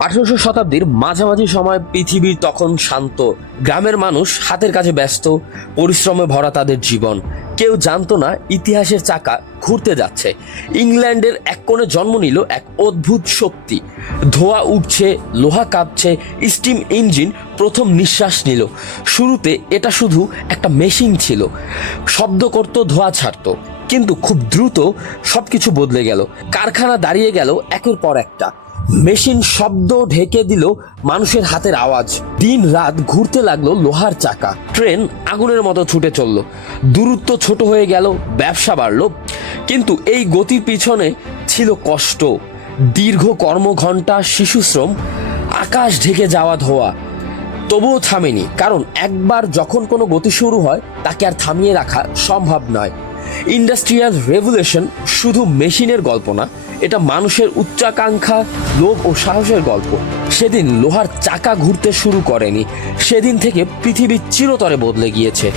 1800 শতাব্দীর মাঝামাঝি সময় পৃথিবী তখন শান্ত। গ্রামের মানুষ হাতের কাজে ব্যস্ত, পরিশ্রমে ভরা তাদের জীবন। কেউ জানতো না ইতিহাসের চাকা ঘুরতে যাচ্ছে। ইংল্যান্ডের এক কোণে জন্ম নিল এক অদ্ভুত শক্তি। ধোঁয়া উঠছে, লোহা কাঁপছে, স্টিম ইঞ্জিন প্রথম নিঃশ্বাস নিল। শুরুতে এটা শুধু একটা মেশিন ছিল, শব্দ করত, ধোঁয়া ছাড়তো। কিন্তু খুব দ্রুত সবকিছু বদলে গেল। কারখানা দাঁড়িয়ে গেল একের পর একটা। মেশিন শব্দ ঢেকে দিল মানুষের হাতের আওয়াজ। দিন রাত ঘুরতে লাগলো লোহার চাকা। ট্রেন আগুনের মতো ছুটে চলল। দূরত্ব ছোট হয়ে গেল, ব্যবসা বাড়ল। কিন্তু এই গতির পিছনে ছিল কষ্ট, দীর্ঘ কর্মঘণ্টা, শিশুশ্রম, আকাশ ঢেকে যাওয়া ধোঁয়া। তবুও থামেনি, কারণ একবার যখন কোনো গতি শুরু হয় তাকে আর থামিয়ে রাখা সম্ভব নয়। ইন্ডাস্ট্রিয়াল রেভলিউশন শুধু মেশিনের গল্প না, এটা মানুষের উচ্চাকাঙ্ক্ষা, লোভ ও সাহসের গল্প। সেদিন লোহার চাকা ঘুরতে শুরু করেনি, সেদিন থেকে পৃথিবী চিরতরে বদলে গিয়েছে।